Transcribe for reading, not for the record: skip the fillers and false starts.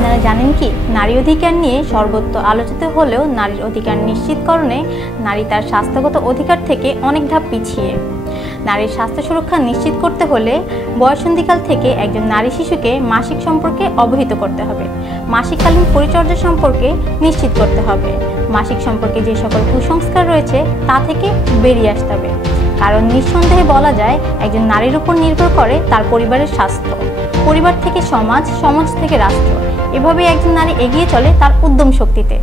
আপনারা জানেন কি, নারী অধিকার নিয়ে সর্বত্র আলোচিত হলেও নারীর অধিকার নিশ্চিতকরণে নারী তার স্বাস্থ্যগত অধিকার থেকে অনেক ধাপ পিছিয়ে। নারীর স্বাস্থ্য সুরক্ষা নিশ্চিত করতে হলে বয়সন্ধিকাল থেকে একজন নারী শিশুকে মাসিক সম্পর্কে অবহিত করতে হবে, মাসিককালীন পরিচর্যা সম্পর্কে নিশ্চিত করতে হবে, মাসিক সম্পর্কে যে সকল কুসংস্কার রয়েছে তা থেকে বেরিয়ে আসতে হবে। কারণ নিঃসন্দেহে বলা যায়, একজন নারীর উপর নির্ভর করে তার পরিবারের স্বাস্থ্য, পরিবার থেকে সমাজ, সমাজ থেকে রাষ্ট্র। এভাবেই একজন নারী এগিয়ে চলে তার উদ্যম শক্তিতে।